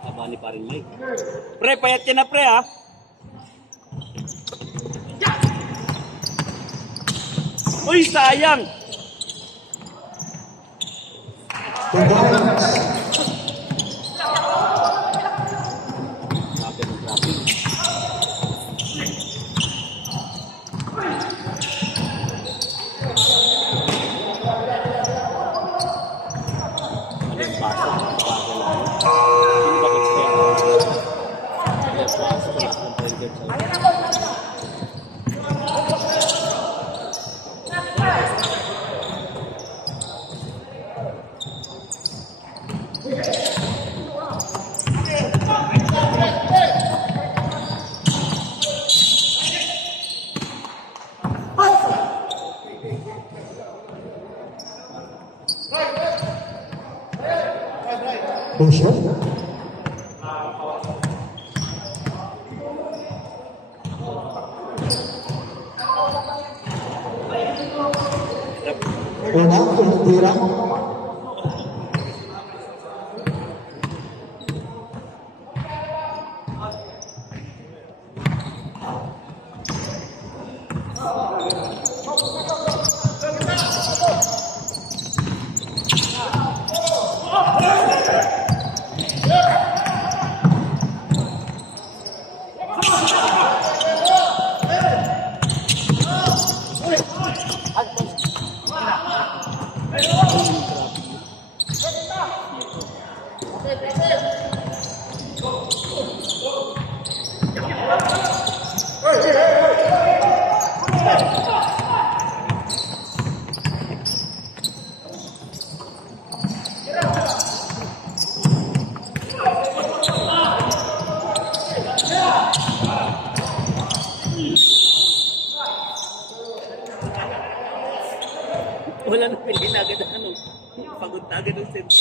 Taba ni paring Mike. Pre, payat ka na pre ha. Uy, sayang. Wala na piliin agad ano. Pagod na agad ang sentro.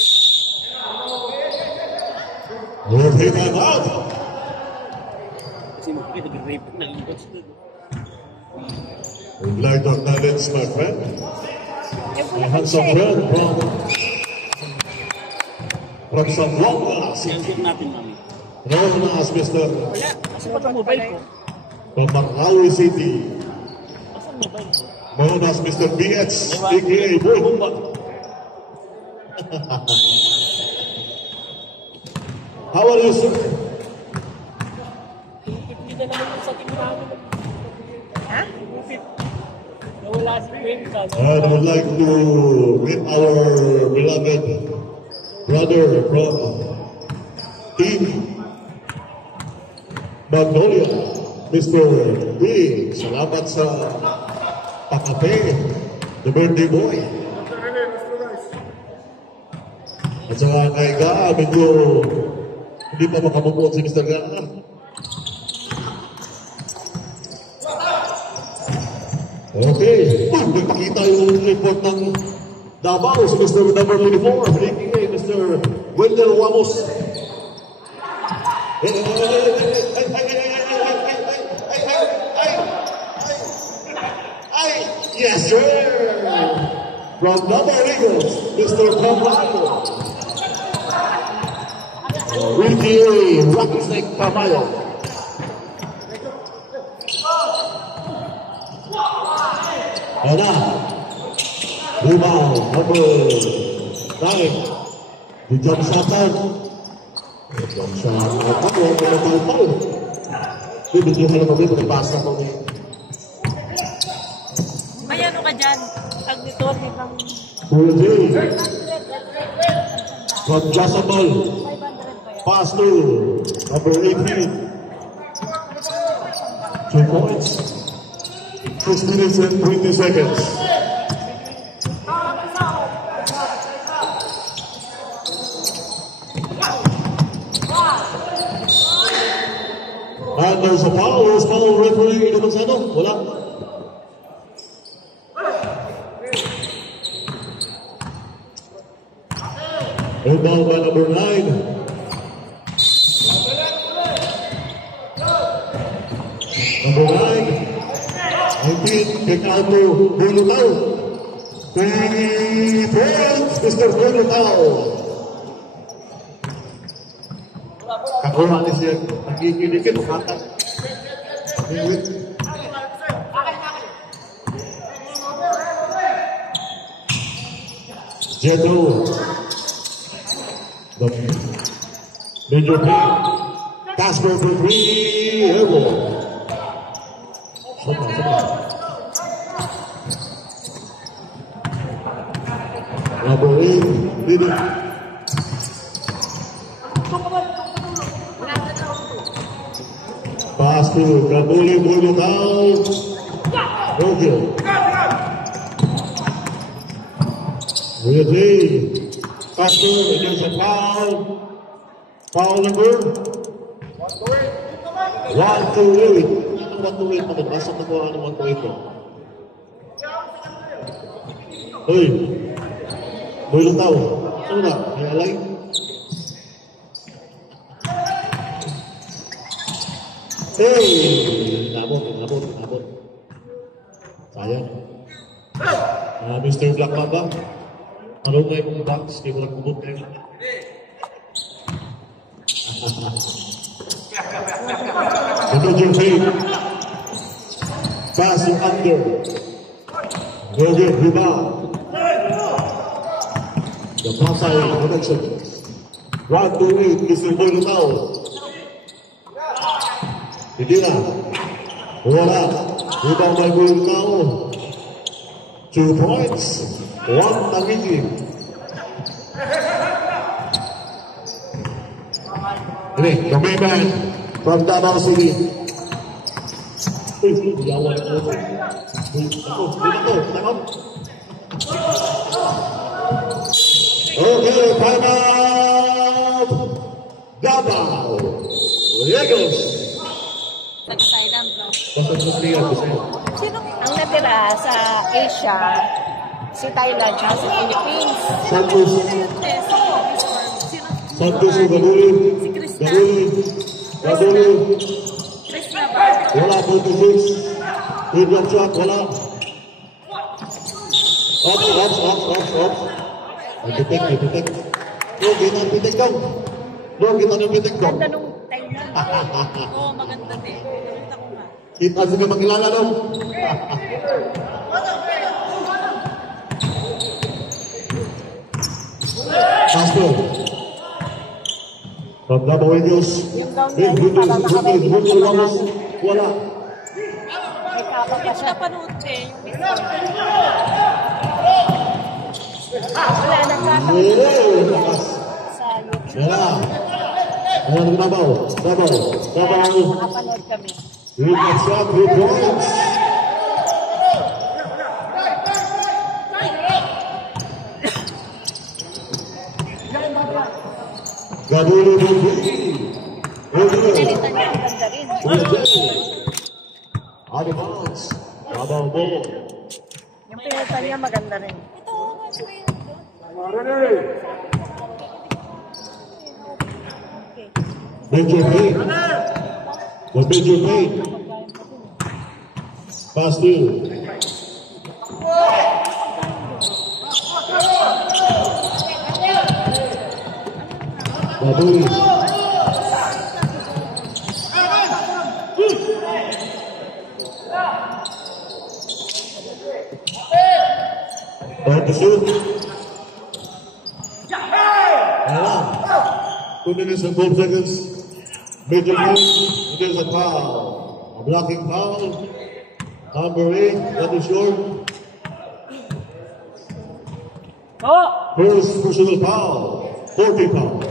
Okay, time out. Kasi makikita nag-rape na ang coach doon. Would like to acknowledge my friend. A handsome friend from Zamboanga. Siyang natin, mami. Known as Mr. Wala. Kasi pa ito mobile ko. From Mangawi City. Asan mobile ko? Known as Mr. BX, aka Boy Bumba. How are you, sir? Hindi na naman yung sa team namin. Ha? Nawala si Quinn. And I would like to meet our beloved brother from Team Magnolia, Mr. B. Salamat sa pakape, the birthday boy. At saka kay Ga, medyo hindi pa makamupot si Mr. Ga. Okay, nagpakita yung report ng Davao si Mr. Number 24, aka Mr. Wendell Ramos. Yes, sir! From Number Eagles, Mr. Camayo. Ricky Rattlesnake Camayo. Ana, rebound number 9. Di jump shotan. Jump shot. Ako, pinatay-tay. Bibigyan mo rin, pinabasa ko rin. May ano ka dyan? Tag dito, may pang... From Jasabal. Pass to number 18. 2 points. 6 minutes and 20 seconds. And there's a foul. There's foul referee. Ino Manzano? Wala. Inbound by number 9. Number 9. 19, kick out to Bulutaw. 3 points, Mr. Bulutao. Kakuha ni siya, nagigiligin, makata. Jeto. Major P. Casper for 3, airball. Number 8, leader. Pass to Gabuli Bulutao. Okay. Weirdly, Casper against a foul. Foul number 128. Anong 128 naman? Basta nagawa ng 128 ko. Uy! Bulutao. Ano na? May alay? Hey! Nabot. Sayang. Mr. Black Mamba. Ano nga yung box? Di ko lang kumot kayo. Ito yung fade. Pass to under. Roger Riba. The Pasay connection. 128, Mr. Bulutao. Hindi na. Wala. Rebound by Bulutao. 2 points. 1 Tamigi. Ini, the main man from Davao City. Okay, time out. Davao Eagles. Thailand, bro. Sino? Ang natira sa Asia, si Thailand at sa Philippines. Santos. Santos o Gabuli. Gabuli. Chris na ba? Wala 46. Good shot, wala. Ops. Pitik. Bro, kita ng pitik daw. Ganda nung Thailand. Oo, maganda din. Nakita ko nga. Kita sila makilala daw. Castro. From Davao Eagles. Yung down na yun, para nakaready na sa mga Wala. may kapag pa siya. Napanood eh. Wala na sa Lakas. sa YouTube. Wala. Wala ng Davao. Nakapanood kami. Good shot, 3 points. Gabuli Bumbi. Pinalitan niya, ang ganda rin. Advance. Davao ball. Yung pinalitan niya, maganda rin. Major Payne. The Major Payne. Pass to. Gabuli. On the shoot. Ayan. 2 minutes and 12 seconds. Major Payne. It is a foul. A blocking foul. Number 8. That is short. First personal foul. 40 foul.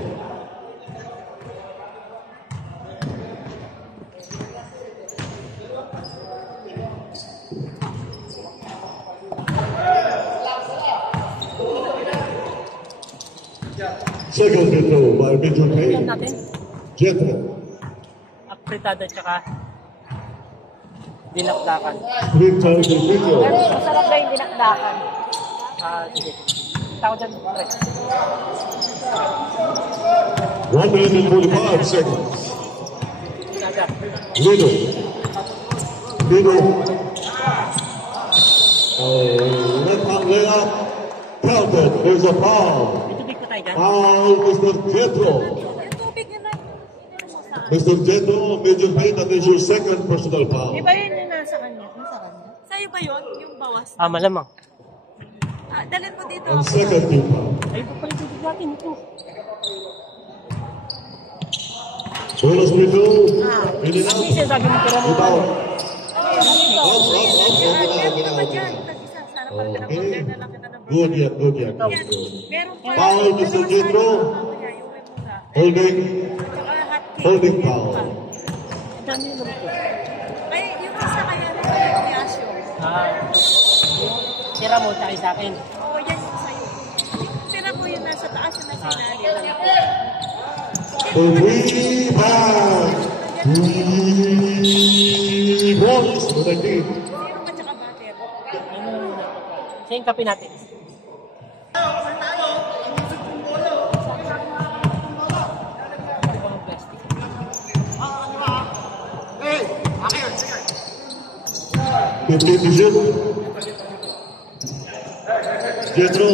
Second free throw by Major Yan Payne. natin. Jeter. Apritada tsaka dinakdakan. 3 times the free throw. Pero masarap ba yung dinakdakan? Sige. Tawag dyan, pre. 1 minute and 45 seconds. Lino. Left hand layup. Counted. There's a foul. May tubig pa tayo dyan. Foul, Mr. Jetro. Yung tubig na lang. Mr. Jetro, major pain, that is your second personal foul. Di ba yun yung nasa kanya? Nasa kanya? Sa'yo ba yun? Yung bawas? Malamang. Dalhin mo dito. And second team foul. Ay, pa pala tubig natin ito. Bonus window. In and Hindi out. siya sabi mo, tira mo. Rebound. Meron pa dyan. Tag-isa. Sana pag pinag-order na lang kita ng Good yan, good yan. Meron pa. Foul, Mr. Jetro. Holding. Holding foul. Ang dami naman ito. Ay, yung isa kaya na yung Yasio. Tira mo, tayo sa akin. Oo, yan yung sa'yo. Tira mo yung nasa taas yung nasa ilalim. Rebound. 3 points for the team. Meron ka tsaka batter. Siya yung kape natin. Fifteen to shoot. Jetro.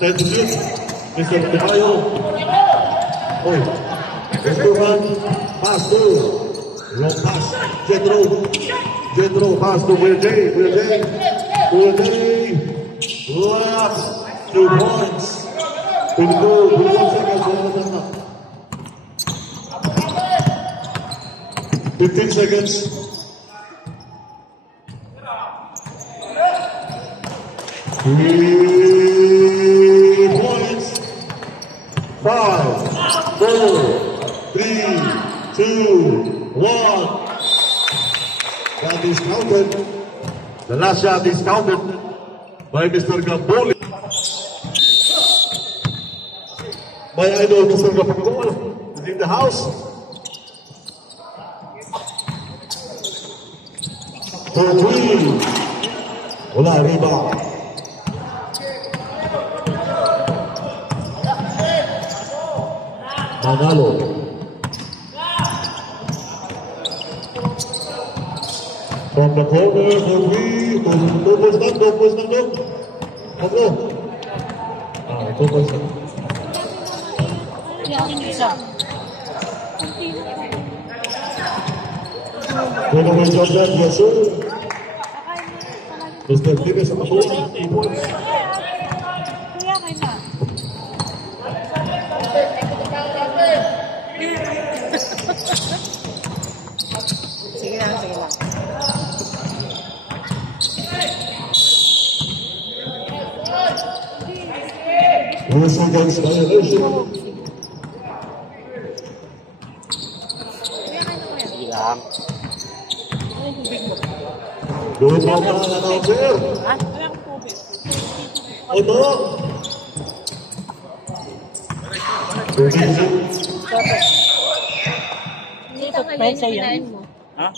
10 to shoot. Mr. Timayo. Oh. Mr. Run. Pass to. Long pass. Jetro. Jetro pass to Wilday. Wilday. Wilday. Left. 2 points. 21 seconds. 15 seconds. Three points. 5, 4, 3, 2, 1. That is counted. The last shot is counted by Mr. Gamboli. My idol, Mr. Gamboli, is in the house. For 3. Wala, rebound. Manalo. From the corner, for 3. 2 points lang, 2 points lang doon. Pablo. 2 points lang. Good away job dyan, yes sir. Mr. Tigas sa Pablo, 2 points. Kuya, kayo na. Sige lang, sige lang. Rules against violation. Sige lang. Doon mo ba ang announcer? Ha? Wala akong tubig. Ito. Hindi Ito, tanghalian kahit yung sa'yo. kinain mo. Ha?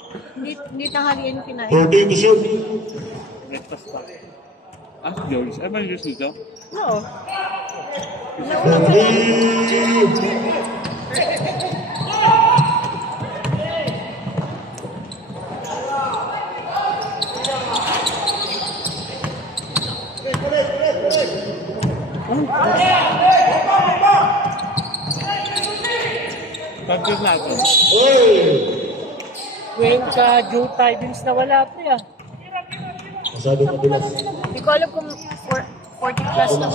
Hindi tanghalian yung kinain. 14 to shoot. Breakfast pa. Ah, George. Ay, may juice nito? Oo. For 3. Pag-good natin. Hey! Wait, sa Joe Tidings na wala pa yan. Masyadong mabilas. Hindi ko alam kung 40 plus na.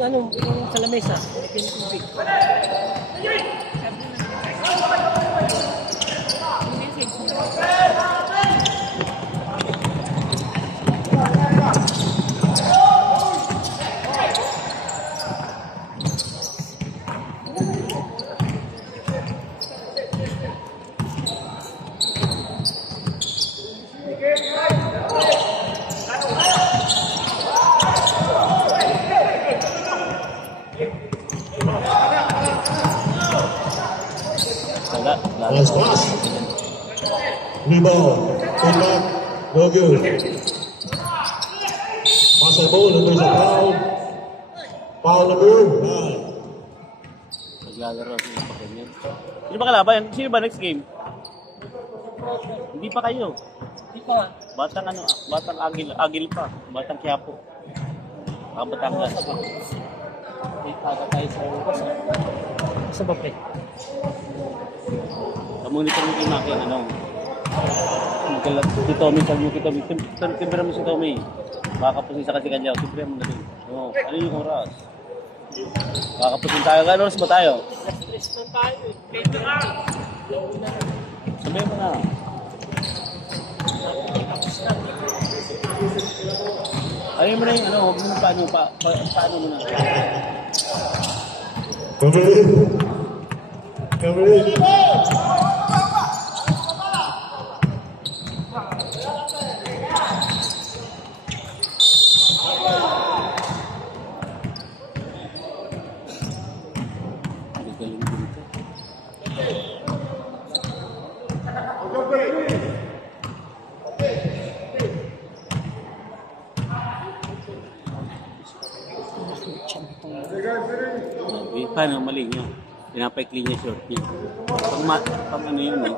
Nandun, yung sa lamesa. May pinatubig. Nice pass. Rebound. Come back. No good. Pass the ball and there's a foul. Foul number 9. Maglalaro sila pa ganyan. Sino ba kalaban? Sino ba next game? Hindi pa kayo. Di pa. Batang ano, batang agil pa. Batang Quiapo. Batangas. May taga tayo sa Lucas. Sa ba, pre? Monitor mo yung akin, ano. Si Tommy, sabi mo kay Tommy. Timbra mo si Tommy. Makakapusin sa kasi kanya. Timbra mo na din. Oo. Ano yung oras? Makakapusin tayo. Gano'n oras ba tayo? Stress lang tayo eh. Pwede nga. Sabihin mo na. Ayun mo na yung ano, huwag mo na paano mo na. Come in. Come in. Ang galing dito. Paano mali niya? Pinapaikli niya short niya. Pang ano yun eh.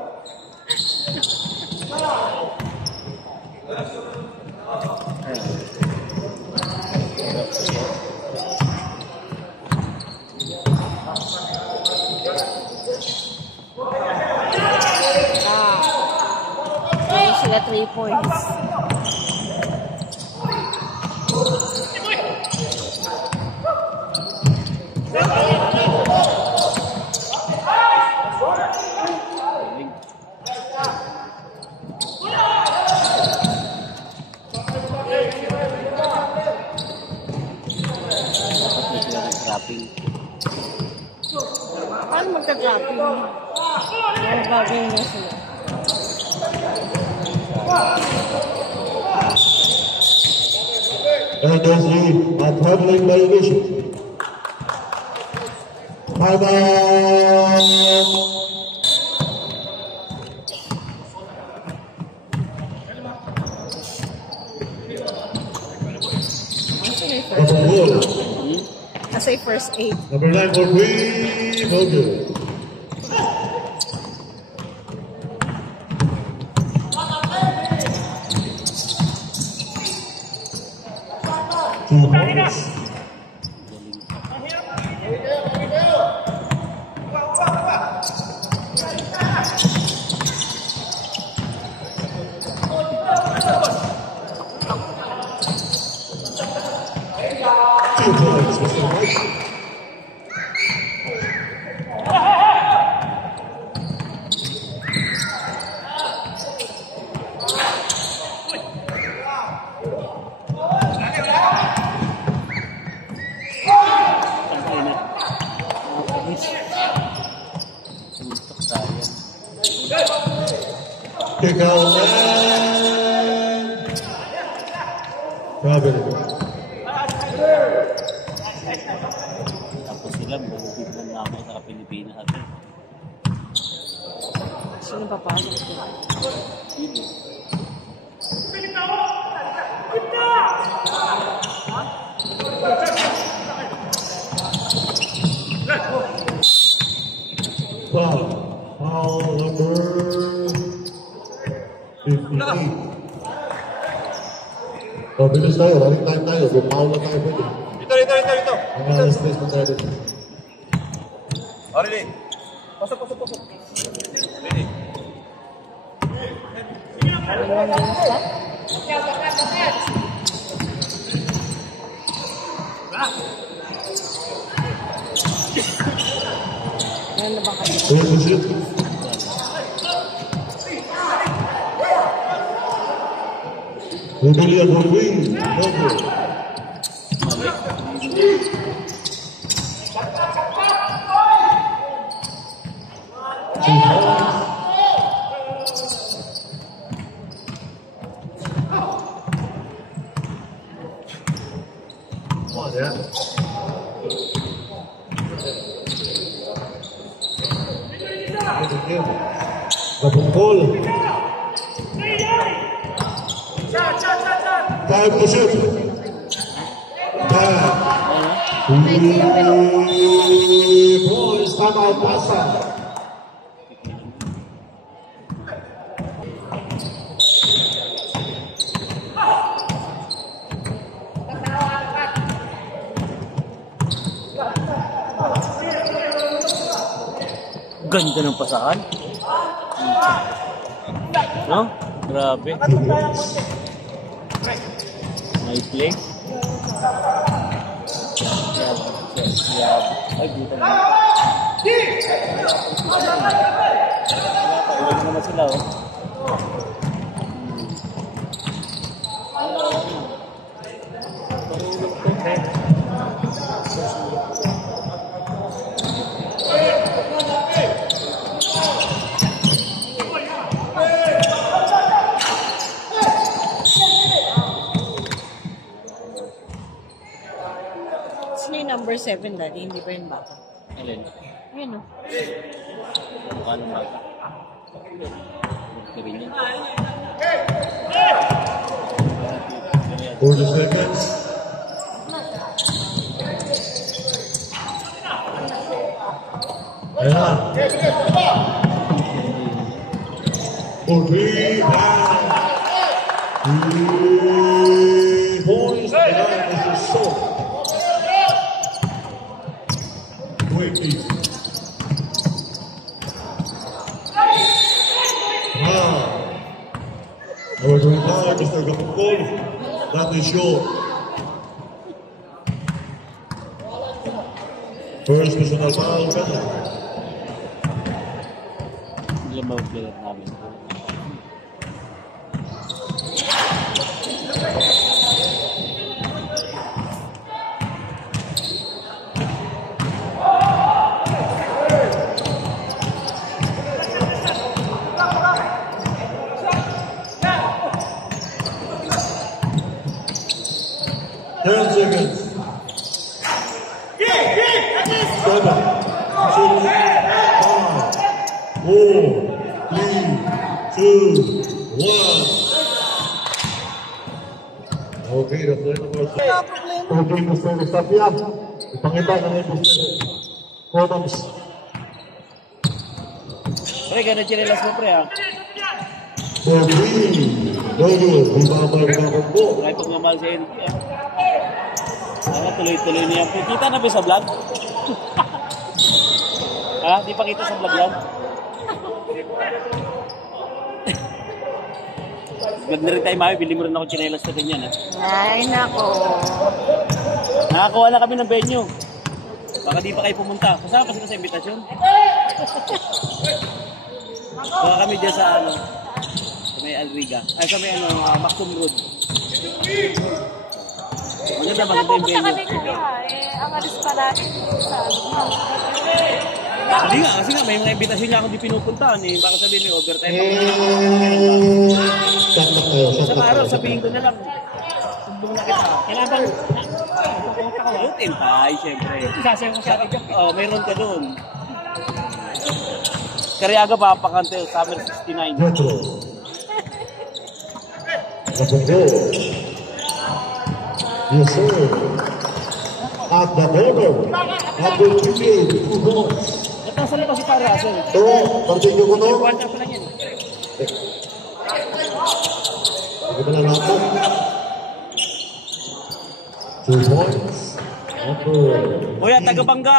Ayun sila 3 points. Galing. Dapat na sila nag-trapping. Paano magka-dropping? Ang bagay na sila. And there's a traveling violation. Time out. Number 4. Kasi first aid. Number 9 for Green. No good. Two points. Two points, Mr. White. Ang init. Suntok tayo. Kick out and traveling. Tapos sila, bumubig lang namin sa Pilipinas natin. Sino papasok ko? Yun eh. Foul number 58. Oh, bilis tayo. Running time tayo. Foul na tayo pwede. Dito. Ang alas place na tayo dito. Oh, Rini. Pasok. Rini. Dalawang games pa? Ayan na ba kayo? Wait to shoot. Rebellion for win. No good. Two points. Yeah. Double ball. Time to shoot. Time. Boys, time out, pasta. Ganda ng pasahan. No? Grabe. May play. Ay, buta na. Wala naman sila, oh. Sino yung number 7, Daddy? Hindi ba yun baka? Alin? Ayun, no? Paano ba? Rin yan. 40 seconds. Ayan. For 3 points. Ayan, Mr. Sok. 20. Number 25, Mr. Gapukol. That is your first personal foul. Hindi lang mawaglalat namin. Seconds. 7, 6, 5, 4, 3, 2, 1. Okay, that's the end of our set. Okay, Mr. Estapia. Ipangita ka na yung Kodams. Pre, gano'n chinelas mo, pre, ha? For 3, Dodo, bumabalik na ako po. Ay, pagmamahal sa NP, ha? Ano, tuloy-tuloy niya. Kita na ba sa vlog? Ha? Di pa kita sa vlog yan? Vlog na rin tayo, mami. Bili mo rin ako chinelas sa ganyan, ha? Ay, nako. Nakakuha na kami ng venue. Baka di pa kayo pumunta. Kasama pa sila sa imbitasyon. Baka kami dyan sa, ano, sa may Alriga. Ay, sa may, ano, Mactum Road. Maganda, maganda yung Pupunta venue. kami kuya. Ang alis pa natin sa Hindi nga, kasi nga, may mga imbitasyon niya ako di pinupuntahan eh. Baka sabihin niyo, overtime ako. Sakto kayo, Sa sakto araw, kayo. sabihin ko na lang. Sumbong na kita. Kailangan bang pupunta ko. Routine tayo, syempre. Isasayaw ko sa atin ka. Oo, mayroon ka doon. Kariaga pa, pakante, summer 69. Retro. Napunggo. Yes, sir. At the border, number 58, 2 points. Ito, saan na ba si Parasol? Ito, partido ko to. Kwarta pa lang yan. Hindi ko na natin. 2 points. Number Hoy, at taga-bangga.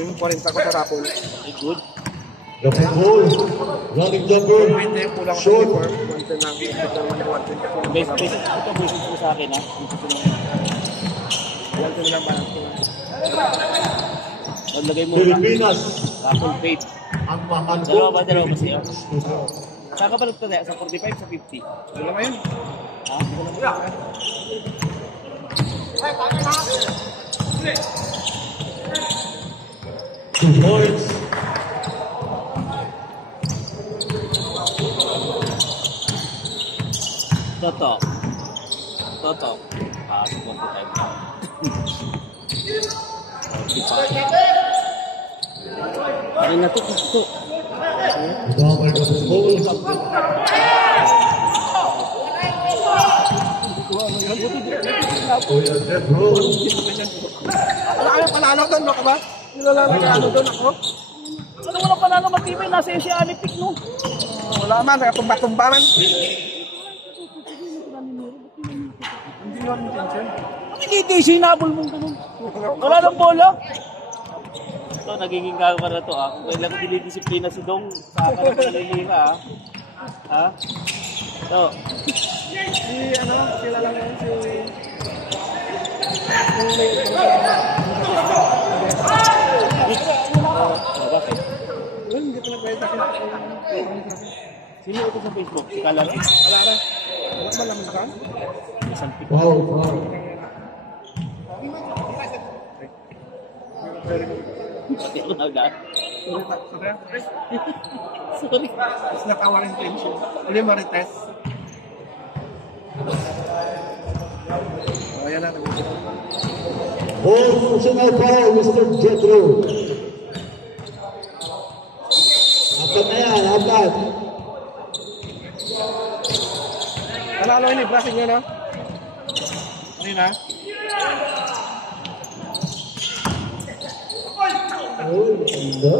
Yung 40 ko sa rapol. Ay, good. Napunggo. Running jumper. Short. Best, ito business mo sa akin, ha? Lagay mo lang. Pilipinas. Raffle fate. Ang mahal ko. Dalawa ba siya? Saan ka ba nagtaya? Sa 45, sa 50? Wala mo yun. Ha? Two points. Toto. Ah, 45. Ano na to? Ito. Damay ka sa goal. Kuya Jeff Rose. Wala kayong panalo doon, baka ba? Nilalala ka ano doon ako? Ano wala panalo matibay? Nasa Asiatic pick, no? Wala man, kaya tumba-tumba man. Hindi yun intention. Hindi sinabol mong ganun. Wala nang bola. So, nagiging gago ka na to ah. Kung kailan ko dinidisiplina si Dong, sa akin na nalilina ah. Ha? So, Sila lang yan, bakit? Hindi pa nagbayad kasi. Sino ito sa Facebook? Si Kalang? Wala na. Wala ba laman ka? Isang pick. Foul, foul. Pati ako nagdaan. Sorry. It's not our intention. Hindi mo retest. Oh, yan na. All personal foul, Mr. Jethro. Apat na yan, apat. Ano ini? Blessing nyo na? Ano na? Oh, ganda.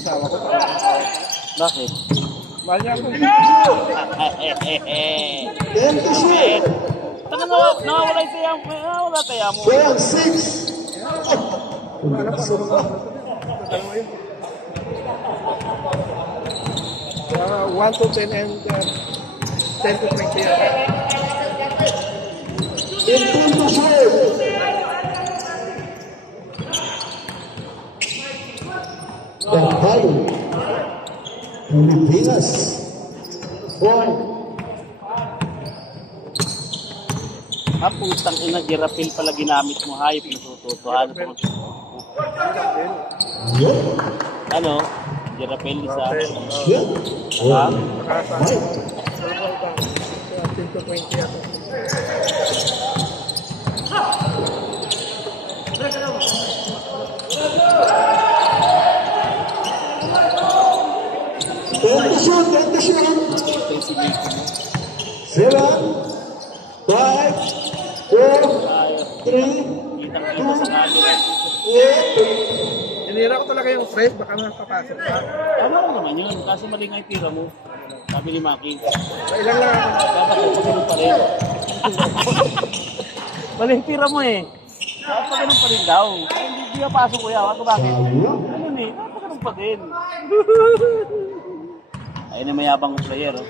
Sawa ko. Bakit? Mahal niya ako. 10 to shoot. Taka nawawala yung taya mo. Nawawala taya mo. 12-6. Ano pa? Dalawa yun. 1 to 10 and 10 to 20 yan. 18 to shoot. Tayo. Pilipinas. Point. Putang ina, girapil pala ginamit mo. Hayop na tututuhan. Ano? Girapil isa. Yeah. Ha? Nakasa. 10 to 20 yan.10 to shoot. 10 to shoot. Ito yung sinipin mo. 7, 5, 4, 3, Kitang-kita sa camera. 8. Hinira ko talaga yung fresh, baka nakapasok ka. Tama ko naman yun. Kaso mali nga yung tira mo. Sabi ni Maki. Ilang lang ako. Dapat yung pagano'n pa rin. Mali yung tira mo eh. Dapat pagano'n pa rin daw. Ay, hindi ka pasok kuya. Wag bakit? Ganun eh. Dapat pagano'n pa din. Ayun na mayabang player. Oh.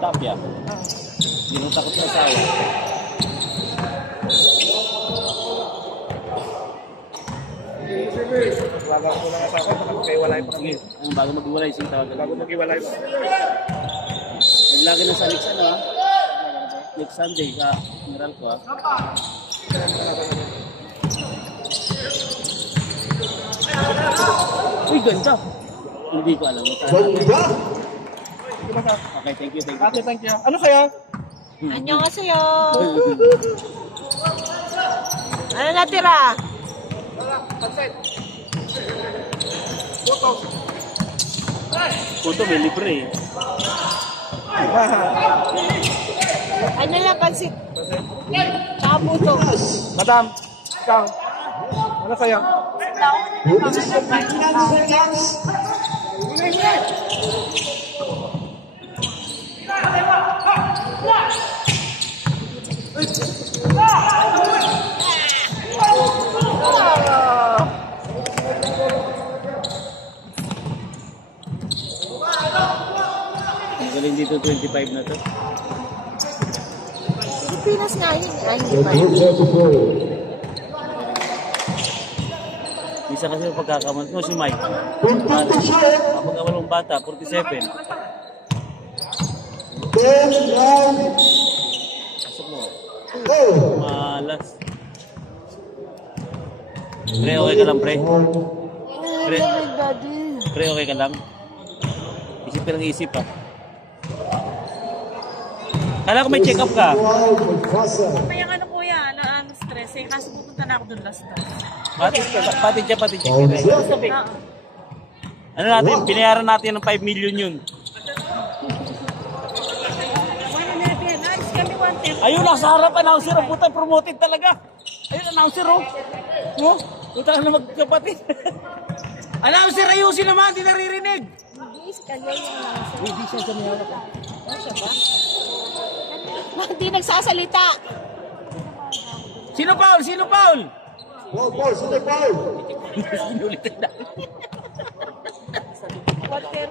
Stop ya. Hindi mo takot na sawa. Bago ko lang sa akin, baka magkaiwalay pa kami. Sige, ang bago mag-iwalay, sige tawagan. Bago maghiwalay pa. Naglagi na sa next ano ha? Next Sunday sa Meral ko ha? Uy, ganda! Hindi ko alam. Ganda. Okay, thank you. Ate, thank you. Ano kaya? Annyeonghaseyo. Ano natira? Puto, may libre eh. Ano lang pansit? Tsaka puto. Madam, ikaw. Ano kaya? This is the 59 seconds. Ang galing dito, 25 na to. Pilipinas nga yun. Ay, hindi ba? Isa kasi yung pagkakaman mo, si Mike. 15 to shoot. Pagkakaman mong bata, 47. 10, 9. Pasok mo. Oh. Malas. Pre, okay ka lang, pre? Pre, pre, okay ka lang? Isip ka ng isip, ah. Kala ko may check-up ka. Wow, magpasa. Kaya ano kuya, stress eh. Kaso pupunta na ako doon last time. Pati check. Ano natin, binayaran natin ng 5 million yun. 111. Nice kami 110. Ayun, nasa harap, announcer. Ang puta, promoted talaga. Ayun, announcer, oh. Oh, puta na magkapatid. Alam, sir, ayusin naman, di naririnig. Mag-iis ka yan yung nasa. Hindi siya sa may hawak. Ano siya ba? Hindi nagsasalita. Sino Paul? Sino Paul? Paul, sino Paul? Sinulitin na.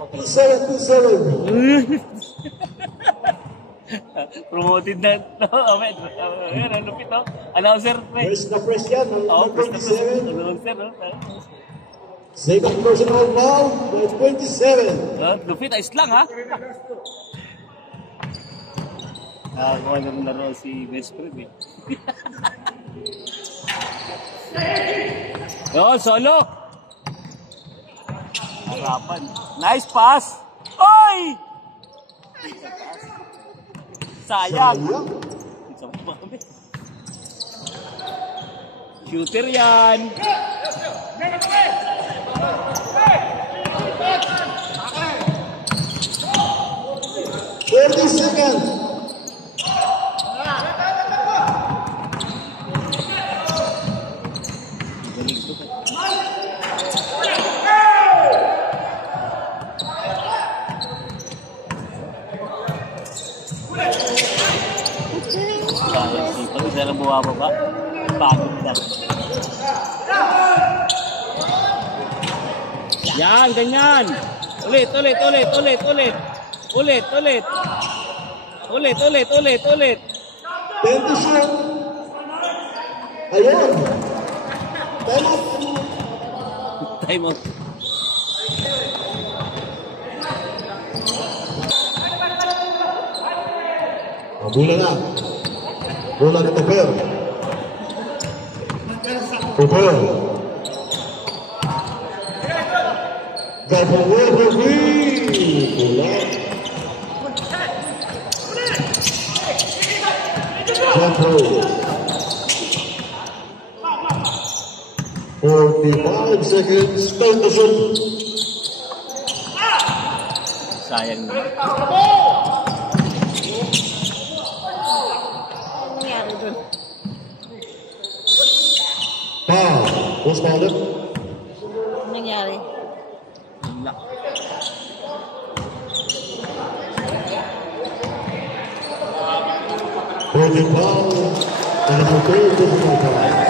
27-27. Promoted na. Amen. Ayan, lupit, no? Announcer, pre. Press na press yan. Oo, Number 27. announcer, no? Second personal foul by 27. Lupit, ayos lang, ha? Nakakuha ng laro si best friend, eh. Yo, solo! Harapan. Nice pass! Oy! Sayang! Shooter yan! 30 seconds. Galing ito. Pag isa lang bumababa, pagod lang. Yan, ganyan. Ulit. Ulit. 10 to shoot. Ayun. Time out. Bola na. Bola ni Tupper. Tupper. Gabaway Berwin. Bola. Jeffro. 45 seconds. Time to shoot. Sayang na. Ano nangyari dun? Foul. What's called it? Ano nangyari? Broken foul. And it's a third personal foul.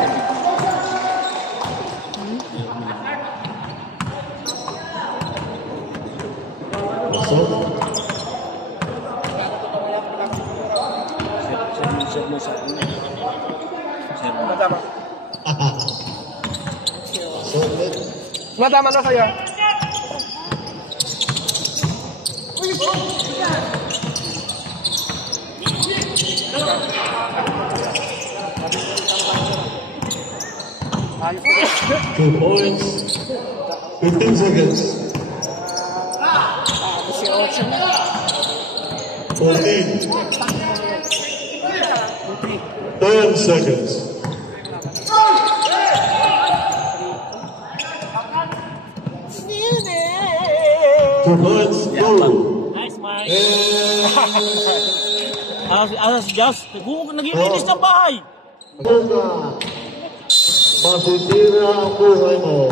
Madama na kayo. Two points. 15 seconds. 14. 10 seconds. Two points. Go. Nice, Mike. And Si Joss, nag-iinis ng bahay. Buka. Masitira ang buhay mo.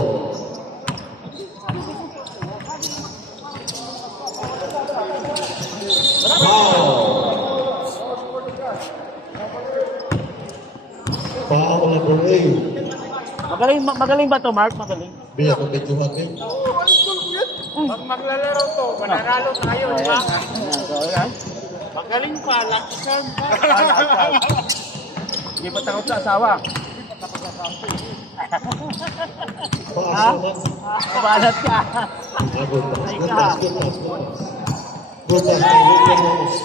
Foul number 8. Magaling ba to, Mark? Magaling. Biya kung medyo hakim. Pag maglalaro to, mananalo tayo, di ba? Magaling pa, lucky charm pa. Hindi pa takot sa asawa. Paasaman. Kabalat ka. Good pass, good pass, good pass, good pass. Good pass, good pass.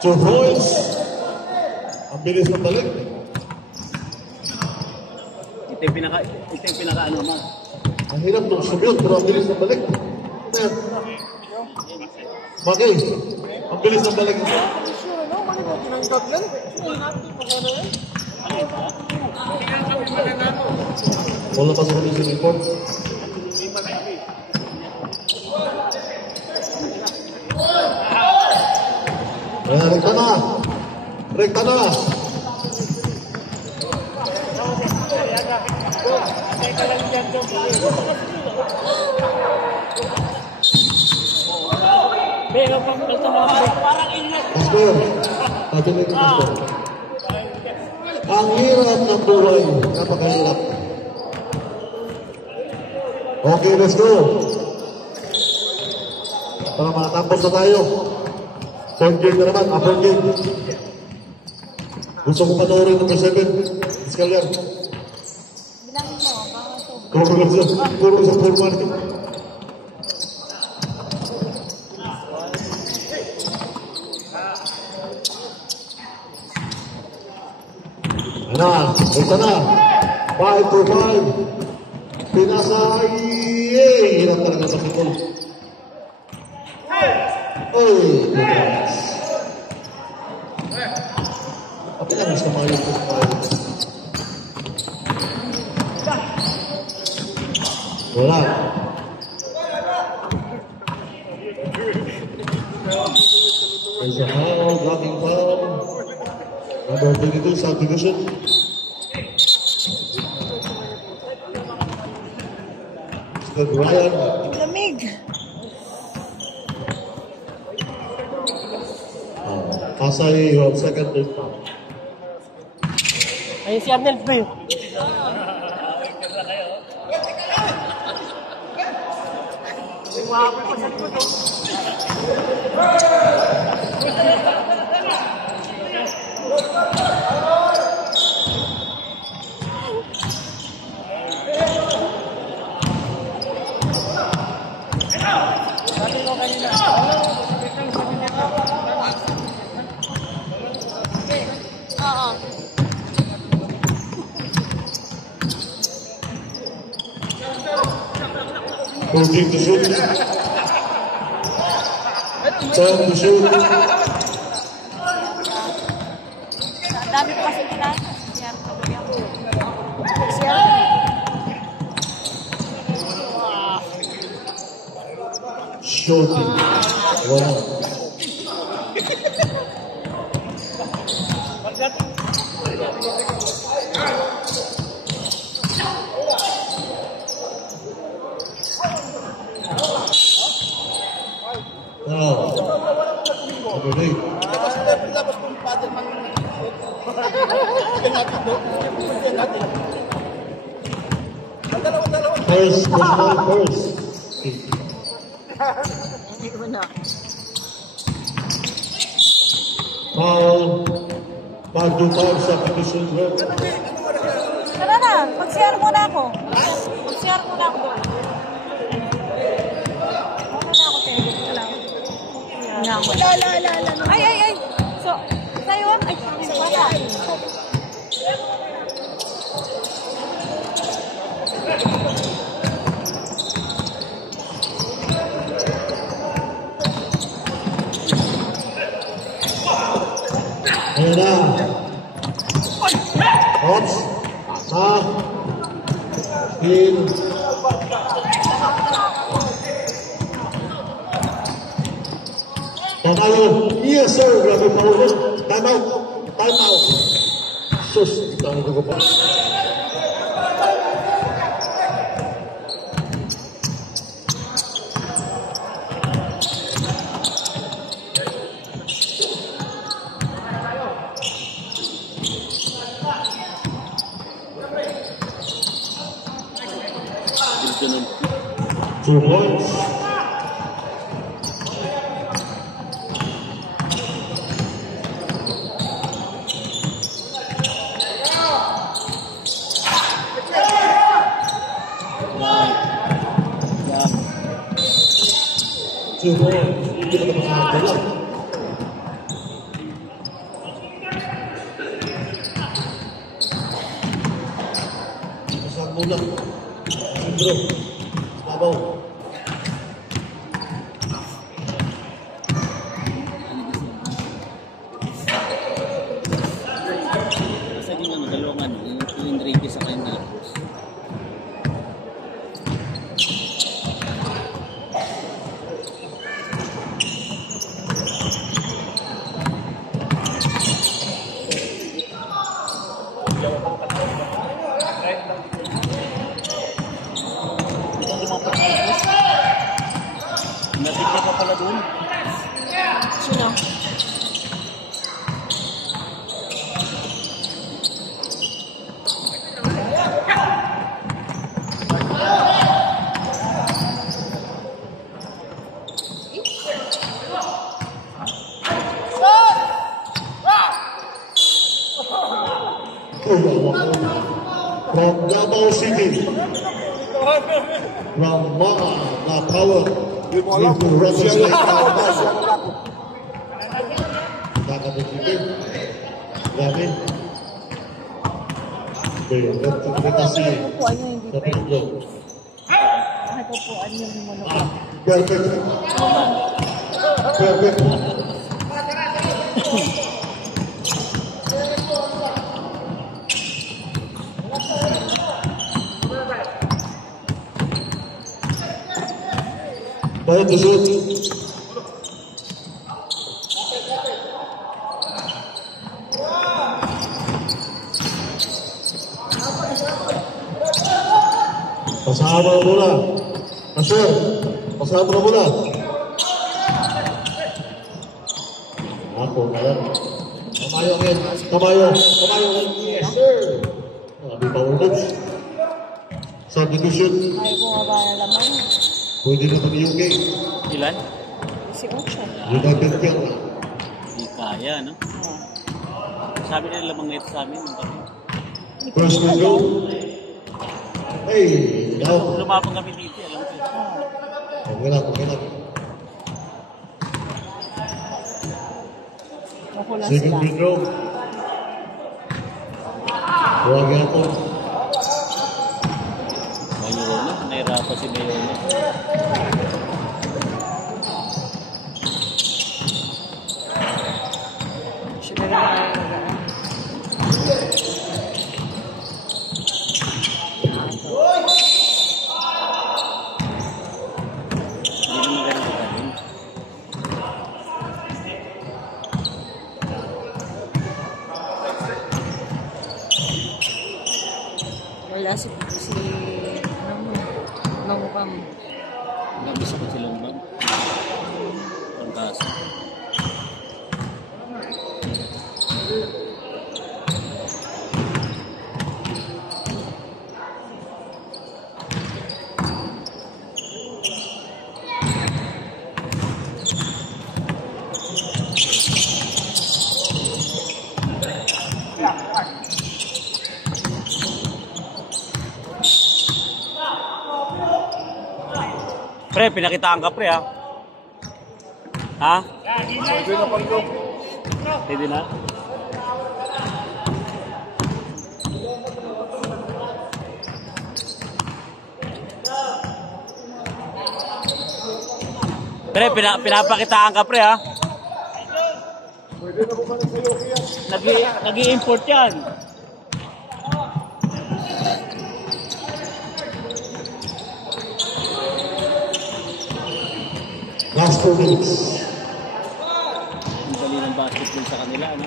2 points. Ang bilis ng balik. Ito yung pinaka ano mo. Ang hirap nung sumiyot, pero ang bilis ng balik. Bagay, ang bilis ng balik. Wala pa sa condition report. Rekta na. Rekta na. Pero pang ito mga Pastor, patuloy ka, Pastor. Ang hirap ng buhay, napakahirap. Okay, let's go. Para makatapos na tayo. Third game na naman, upper game. Gusto ko panoorin number 7. Iskalian. Bilangin mo, baka ito. Puro sa formal. Ano, ito na. 5 to 5. Pinasay. Hirap talaga sa kitol. Oy, goodness. Apa lang gusto mga yung wala. There's a foul, blocking foul. Number 22, subdivision. Good Ryan. Lamig. Pasay, you have second and foul. Ayun si Arnel ba yun? Oo. 14 to shoot. 10 to shoot. Dami ko kasi kinain. Shooting. Wow. Now, number 8. First, first. Hindi ko na. Foul. 5 to 5 subdivision. Tara na, mag-share muna ako. Mag-share muna ako doon. Muna ako, Ted. Wala. Ay. So, sa'yo? Ay, wala. Ayan na. Ops. In. Panalo. Yes, sir. Grabe pa ulit. Time out. Time out. Sus. Tanong ko pa. Ganun. 2 points. Yan. 2 points. Hindi ka naman nakakala. Masang muna. Sindro. Sabaw. Kasi din ano, dalawang ano, yung Enrique sa kanya. pala doon. Sino? From Davao City, from Mga na Power, to represent nakapagpipin. Grabe. Okay, representasi Upuan niya hindi sa pwede. Pinoy. Bakit upuan yung monogram? Perfect. Perfect. Baik to shoot. Pasama na bola. Asher, pasama na bola. Ako na yan. Kamayo ngayon. Kamayo. Kamayo ngayon. Yes, sir. Di pa ulit. Substitution. Ayaw ko nga ba na laman? Pwede naman yung game. Ilan? Si Ocho. United Kenya. Hindi kaya, no? Sabi nila lamang na ito sa amin. First and goal. Hey, now. Lumapang kami dito, alam ko. Okay lang, okay lang. Makulang Second sila. free throw. Huwag yan po. Mayroon, nahirapan si Mayroon. Siya na lang ayaw nagaan. Hindi naman ganun sa amin. Wala si Nangukam. Nabisa ko silang bag. Ang kaso. Pre, pinakitaan ka pre ha? Ha? Pwede na pang look. Pwede na? Pre, pinapakitaan ka pre ha? Pwede na bumalik sa Yoki yan. Nag-i-import yan. Last 2 minutes. Ang dali ng basketball sa kanila, no?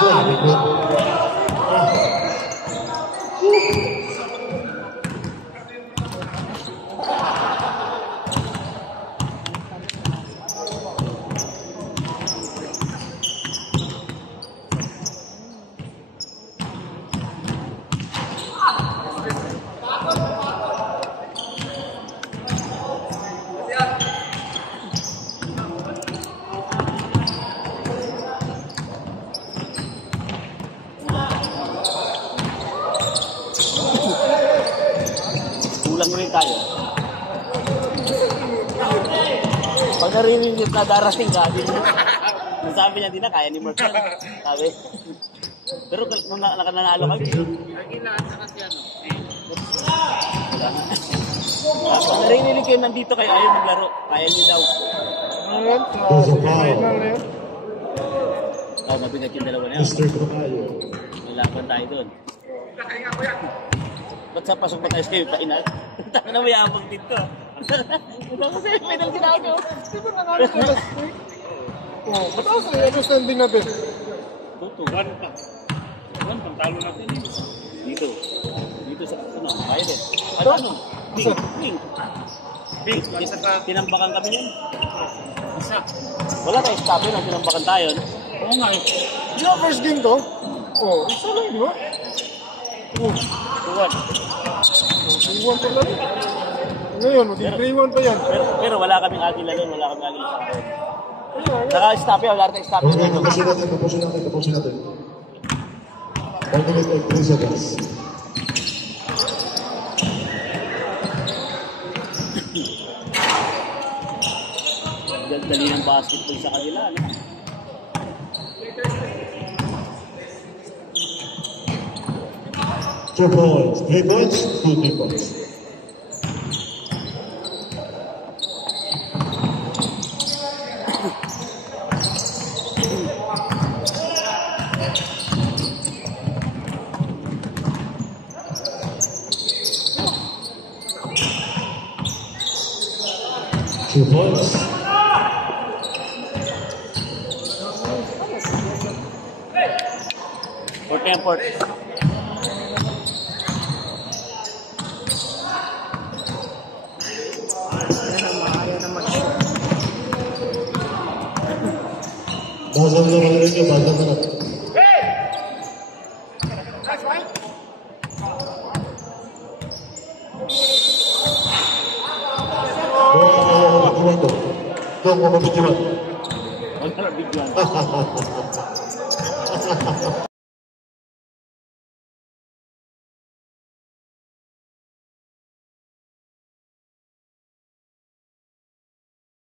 Very good. Kulang rin tayo. Pag narinig na darating ka, sabi niya, di na kaya ni Marcel. Sabi. Pero nung nakananalo kayo, pag narinig kayo nandito kayo, ayaw maglaro. Kaya niyo daw. There's a foul. Oh, mabigat yung dalawa na yun. Mr. Tomayo. May laban tayo doon. Ba't sa pasok ba tayo kayo? Painal? Taka na may abang dito. Kasi may nang sinabi. Di ba nangalit na last week? Oo, ba't ako sa understanding natin? Tutugan ka. Iwan, pantalo natin yun. Dito. Dito sa ano, kaya din. At Ito? ano? Bing. Bing. Bing. Tinambakan kami yun. Isa. Wala tayo stop yun, ang tinambakan tayo. Oo nga eh. Di ba first game to? Oh, isa lang, di ba? Iwan. 3-1 pa lang. Ngayon, 3-1 pa yan. Pero wala kaming agila doon, wala kaming agila sa akin. Naka-stop yun, wala tayong stop Okay, yun. tapusin natin. 1 minute and 3 seconds. Dali ng basketball sa kanila, ano? Two points. 3 points, 2 points. Two points. Port na yan, Port. Basal na lang rin yung basal na. Doon ko mabitiwan. Wala na bigyan.